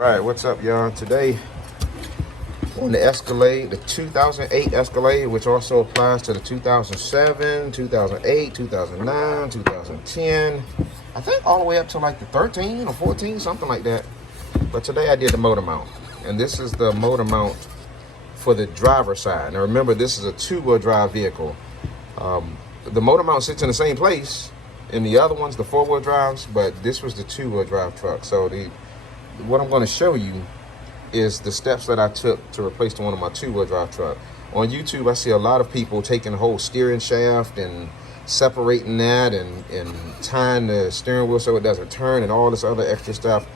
All right, what's up, y'all? Today on the Escalade, the 2008 Escalade, which also applies to the 2007, 2008, 2009, 2010. I think all the way up to like the 13 or 14, something like that. But today I did the motor mount, and this is the motor mount for the driver's side. Now remember, this is a two-wheel drive vehicle. The motor mount sits in the same place in the other ones, the four-wheel drives, but this was the two-wheel drive truck. So what I'm going to show you is the steps that I took to replace the one of my two-wheel drive truck. On YouTube, I see a lot of people taking the whole steering shaft and separating that and tying the steering wheel so it doesn't turn and all this other extra stuff.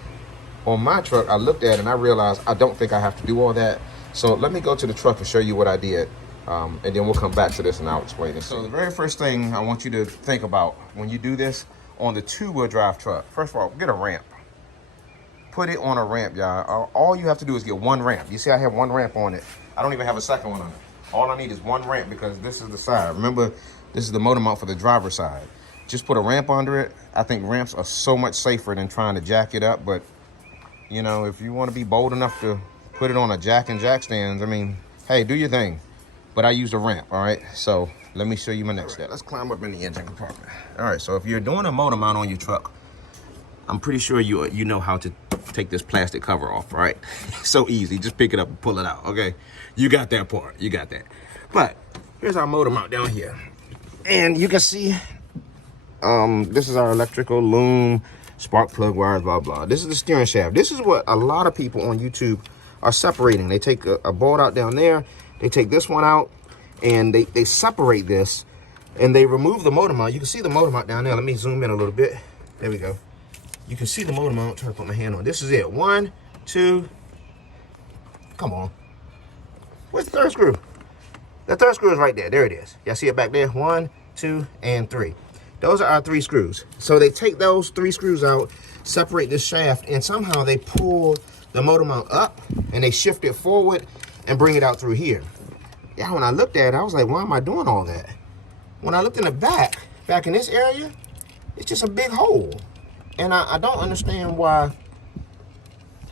On my truck, I looked at it and I realized I don't think I have to do all that. So let me go to the truck and show you what I did. And then we'll come back to this and I'll explain it. So the very first thing I want you to think about when you do this on the two-wheel drive truck, first of all, get a ramp. Put it on a ramp, y'all. All you have to do is get one ramp. You see I have one ramp on it. I don't even have a second one on it. All I need is one ramp because this is the side. Remember, this is the motor mount for the driver's side. Just put a ramp under it. I think ramps are so much safer than trying to jack it up. But, you know, if you want to be bold enough to put it on a jack and jack stands, I mean, hey, do your thing. But I used a ramp, all right? So let me show you my next step. Let's climb up in the engine compartment. All right, so if you're doing a motor mount on your truck, I'm pretty sure you know how to take this plastic cover off, right? So easy, just pick it up and pull it out, okay? You got that part, you got that. But here's our motor mount down here. And you can see, this is our electrical loom, spark plug wires, blah, blah. This is the steering shaft. This is what a lot of people on YouTube are separating. They take a bolt out down there, they take this one out, and they separate this, and they remove the motor mount. You can see the motor mount down there. Let me zoom in a little bit. There we go. You can see the motor mount. Trying to put my hand on. This is it. 1, 2. Come on. Where's the third screw? The third screw is right there. There it is. Y'all see it back there? 1, 2, and 3. Those are our 3 screws. So they take those 3 screws out, separate this shaft, and somehow they pull the motor mount up and they shift it forward and bring it out through here. Yeah, when I looked at it, I was like, why am I doing all that? When I looked in the back in this area, it's just a big hole. And I don't understand why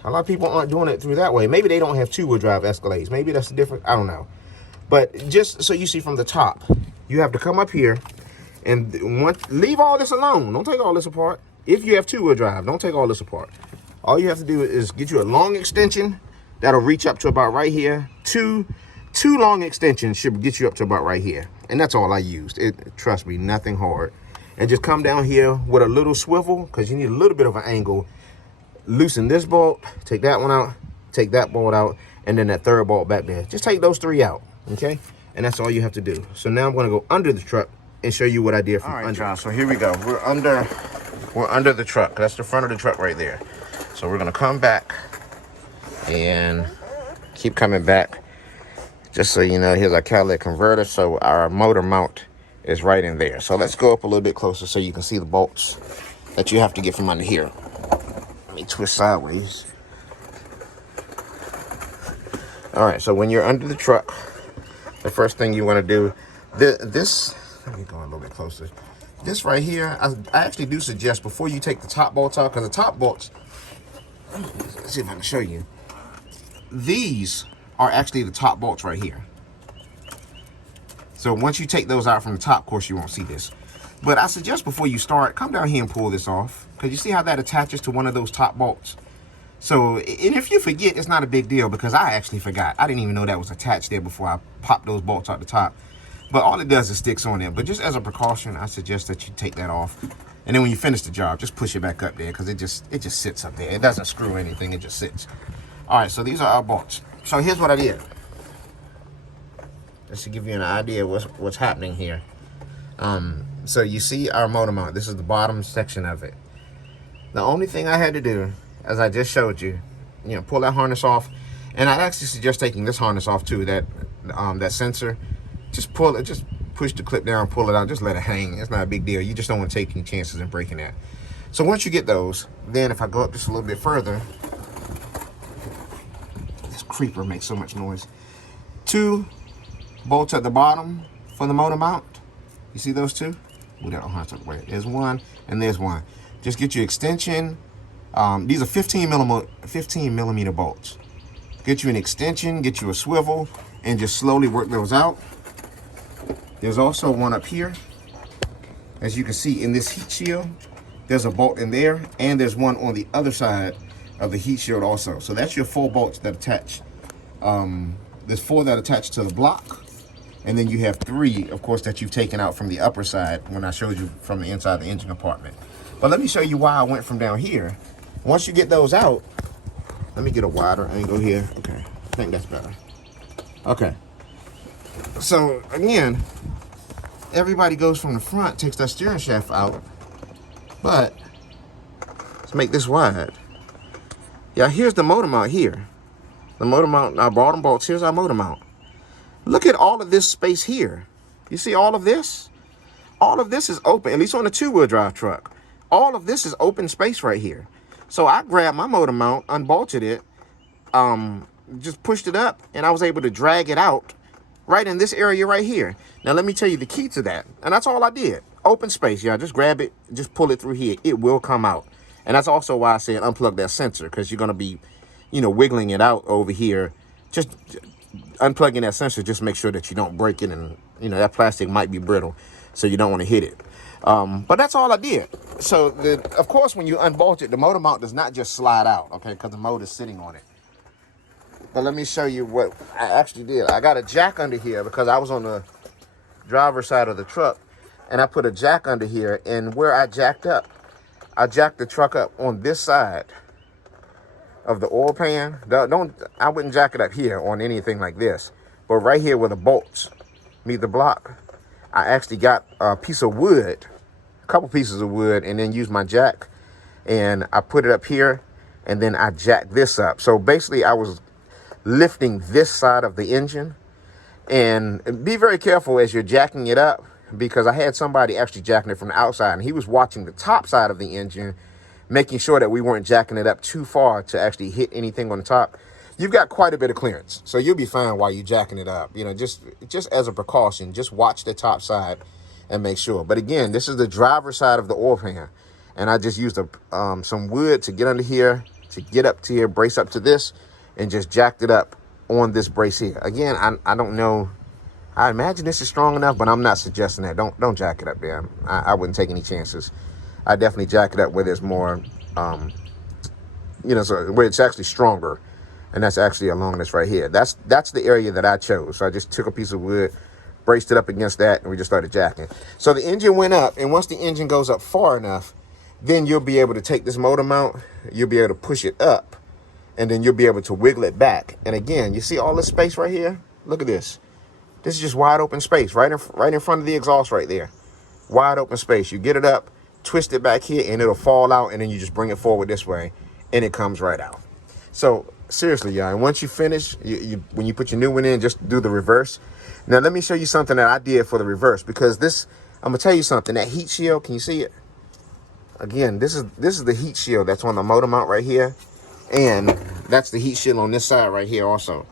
a lot of people aren't doing it through that way. Maybe they don't have two-wheel drive Escalades. Maybe that's different. I don't know. But just so you see from the top, you have to come up here and leave all this alone. Don't take all this apart. If you have two-wheel drive, don't take all this apart. All you have to do is get you a long extension that'll reach up to about right here. Two long extensions should get you up to about right here. And that's all I used. Trust me, nothing hard. And just come down here with a little swivel, because you need a little bit of an angle. Loosen this bolt, take that one out, take that bolt out, and then that third bolt back there. Just take those 3 out, okay? And that's all you have to do. So now I'm going to go under the truck and show you what I did from under. Y'all, so here we go. We're under the truck. That's the front of the truck right there. So we're going to come back and keep coming back. Just so you know, here's our catalytic converter. So our motor mount is right in there. So let's go up a little bit closer so you can see the bolts that you have to get from under here. Let me twist sideways. All right, so when you're under the truck, the first thing you want to do, this, let me go a little bit closer. This right here, I actually do suggest before you take the top bolts out, because the top bolts, let's see if I can show you. These are actually the top bolts right here. So once you take those out from the top, of course, you won't see this. But I suggest before you start, come down here and pull this off. Because you see how that attaches to one of those top bolts? So, and if you forget, it's not a big deal because I actually forgot. I didn't even know that was attached there before I popped those bolts out the top. But all it does is sticks on there. But just as a precaution, I suggest that you take that off. And then when you finish the job, just push it back up there because it just sits up there. It doesn't screw anything, it just sits. All right, so these are our bolts. So here's what I did. Just to give you an idea what's happening here. So you see our motor mount. This is the bottom section of it. The only thing I had to do, as I just showed you, pull that harness off. And I actually suggest taking this harness off too, that sensor. Just pull it, just push the clip down, pull it out, just let it hang. It's not a big deal. You just don't want to take any chances in breaking that. So once you get those, then if I go up just a little bit further, this creeper makes so much noise. 2 bolts at the bottom for the motor mount. You see those 2? There's one and there's one. Just get your extension These are 15 millimeter bolts. Get you an extension, get you a swivel, and just slowly work those out. There's also one up here. As you can see in this heat shield, there's a bolt in there, and there's one on the other side of the heat shield also. So that's your 4 bolts that attach. There's 4 that attach to the block, and then you have 3, of course, that you've taken out from the upper side when I showed you from the inside of the engine compartment. But let me show you why I went from down here. Once you get those out, let me get a wider angle here. Okay, I think that's better. Okay. So again, everybody goes from the front, takes that steering shaft out, but let's make this wide. Yeah, here's the motor mount here. The motor mount, our bottom bolts, here's our motor mount. Look at all of this space here. You see all of this? All of this is open, at least on a 2-wheel drive truck. All of this is open space right here. So I grabbed my motor mount, unbolted it, just pushed it up, and I was able to drag it out right in this area right here. Now let me tell you the key to that, and that's all I did. Open space, y'all. Just grab it, just pull it through here. It will come out. And that's also why I said unplug that sensor, because you're going to be, wiggling it out over here. Just unplugging that sensor, just make sure that you don't break it, and that plastic might be brittle, so you don't want to hit it. But that's all I did. So of course, when you unbolt it, the motor mount does not just slide out, okay, because the motor is sitting on it. But let me show you what I actually did. I got a jack under here because I was on the driver's side of the truck, and I put a jack under here, and where I jacked the truck up on this side of the oil pan. I wouldn't jack it up here on anything like this, but right here where the bolts meet the block, I actually got a piece of wood, a couple pieces of wood, and then used my jack, and I put it up here, and then I jacked this up. So basically I was lifting this side of the engine, and be very careful as you're jacking it up, because I had somebody actually jacking it from the outside, and he was watching the top side of the engine, making sure that we weren't jacking it up too far to actually hit anything on the top. You've got quite a bit of clearance, so you'll be fine while you're jacking it up. Just as a precaution, just watch the top side and make sure. But again, this is the driver's side of the oil pan, and I just used some wood to get under here, to get up to here, brace up to this, and just jacked it up on this brace here. Again, I don't know. I imagine this is strong enough, but I'm not suggesting that. Don't jack it up there. I wouldn't take any chances. I definitely jack it up where there's more, so where it's actually stronger, and that's actually along this right here. That's the area that I chose. So I just took a piece of wood, braced it up against that, and we just started jacking. So the engine went up, and once the engine goes up far enough, then you'll be able to take this motor mount, you'll be able to push it up, and then you'll be able to wiggle it back. And again, you see all this space right here? Look at this. This is just wide open space right in front of the exhaust right there. Wide open space. You get it up, twist it back here, and it'll fall out, and then you just bring it forward this way, and it comes right out. So seriously, y'all, and once you finish, when you put your new one in, just do the reverse. Now let me show you something that I did for the reverse, because this, I'm gonna tell you something. That heat shield, can you see it? Again, this is the heat shield that's on the motor mount right here, and that's the heat shield on this side right here also.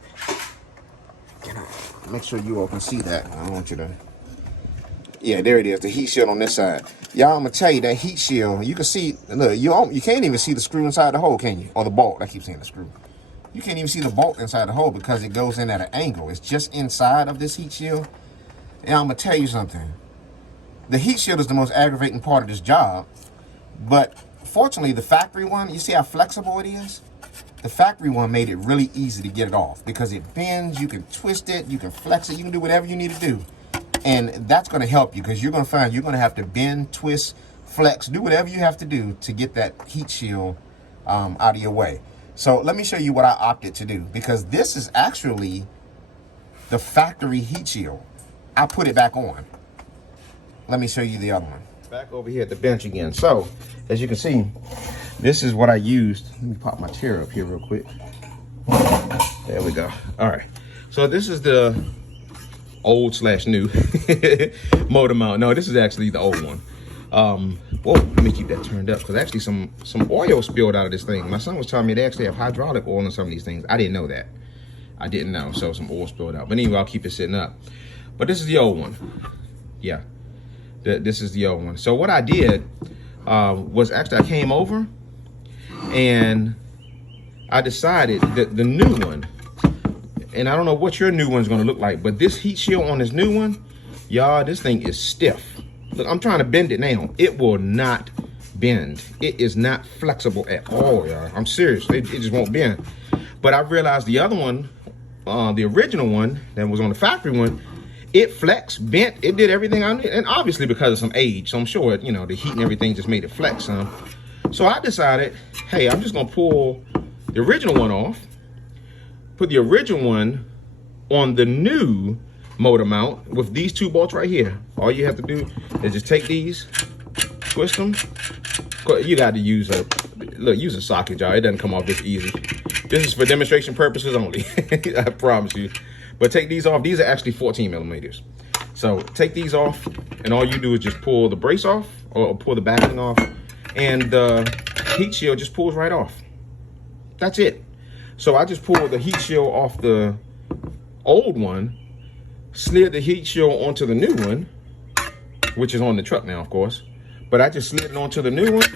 Can I make sure you all can see that? I don't want you to. Yeah, there it is, the heat shield on this side. Y'all, I'm gonna tell you that heat shield, you can see, look, you can't even see the screw inside the hole, can you? Or the bolt, I keep saying the screw. You can't even see the bolt inside the hole because it goes in at an angle. It's just inside of this heat shield. And I'm gonna tell you something. The heat shield is the most aggravating part of this job, but fortunately the factory one, you see how flexible it is? The factory one made it really easy to get it off because it bends, you can twist it, you can flex it, you can do whatever you need to do. And that's going to help you because you're going to find you're going to have to bend, twist, flex, do whatever you have to do to get that heat shield out of your way. So let me show you what I opted to do, because this is actually the factory heat shield. I put it back on. Let me show you the other one. Back over here at the bench again. So as you can see, this is what I used. Let me pop my chair up here real quick. There we go. All right. So this is the old/new motor mount. No, this is actually the old one. Whoa, let me keep that turned up because actually some oil spilled out of this thing. My son was telling me they actually have hydraulic oil in some of these things. I didn't know that. I didn't know. So some oil spilled out. But anyway, I'll keep it sitting up. But this is the old one. Yeah, this is the old one. So what I did was actually I came over And I decided that the new one, and I don't know what your new one's gonna look like, but this heat shield on this new one, y'all, this thing is stiff. Look, I'm trying to bend it now. It will not bend. It is not flexible at all, y'all. I'm serious, it just won't bend. But I realized the other one, the original one that was on the factory one, it flexed, bent, it did everything I needed. And obviously because of some age, so I'm sure, you know, the heat and everything just made it flex some. So I decided, hey, I'm just gonna pull the original one off, put the original one on the new motor mount with these two bolts right here. All you have to do is just take these, twist them. You got to use use a socket, y'all. It doesn't come off this easy. This is for demonstration purposes only. I promise you. But take these off. These are actually 14 millimeters. So take these off, and all you do is just pull the brace off or pull the backing off, and the heat shield just pulls right off. That's it. So I just pulled the heat shield off the old one, slid the heat shield onto the new one, which is on the truck now, of course. But I just slid it onto the new one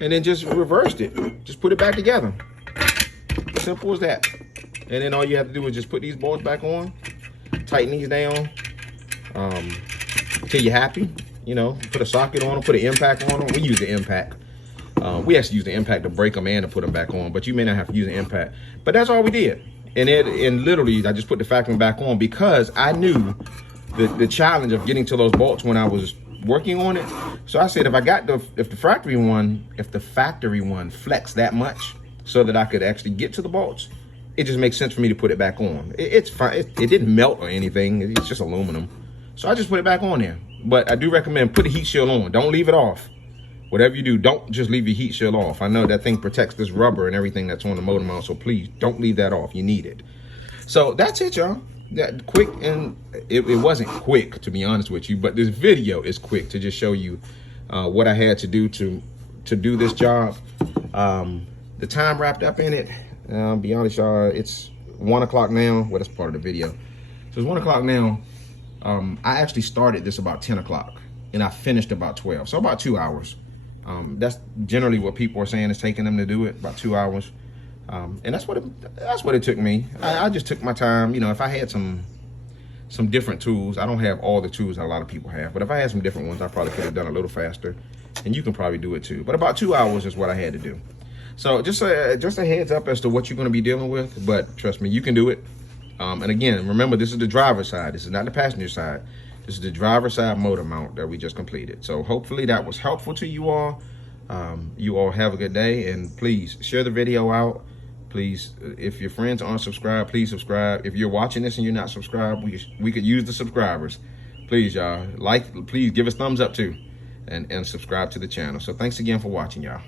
and then just reversed it. Just put it back together. Simple as that. And then all you have to do is just put these bolts back on, tighten these down till you're happy. You know, put a socket on them, put an impact on them. We use the impact. We actually use the impact to break them and to put them back on, but you may not have to use the impact. But that's all we did. And literally, I just put the factory one back on because I knew the challenge of getting to those bolts when I was working on it. So I said, if the factory one flexed that much so that I could actually get to the bolts, it just makes sense for me to put it back on. It's fine. It didn't melt or anything. It's just aluminum. So I just put it back on there. But I do recommend put the heat shield on. Don't leave it off. Whatever you do, don't just leave your heat shield off. I know that thing protects this rubber and everything that's on the motor mount, so please don't leave that off. You need it. So that's it, y'all. That quick, and it wasn't quick, to be honest with you, but this video is quick to just show you what I had to do to do this job. The time wrapped up in it, I'll be honest, y'all, it's 1 o'clock now. Well, that's part of the video. So it's 1 o'clock now. I actually started this about 10 o'clock and I finished about 12, so about 2 hours. That's generally what people are saying is taking them to do it, about 2 hours. And that's what it took me. I just took my time. You know, if I had some different tools, I don't have all the tools that a lot of people have, but if I had some different ones, I probably could have done a little faster, and you can probably do it too. But about 2 hours is what I had to do. So just a heads up as to what you're going to be dealing with, but trust me, you can do it. And again, remember, this is the driver's side. This is not the passenger side. This is the driver's side motor mount that we just completed. So hopefully that was helpful to you all. You all have a good day, and please share the video out. Please, if your friends aren't subscribed, please subscribe. If you're watching this and you're not subscribed, we could use the subscribers. Please, y'all, please give us thumbs up too, and subscribe to the channel. So thanks again for watching, y'all.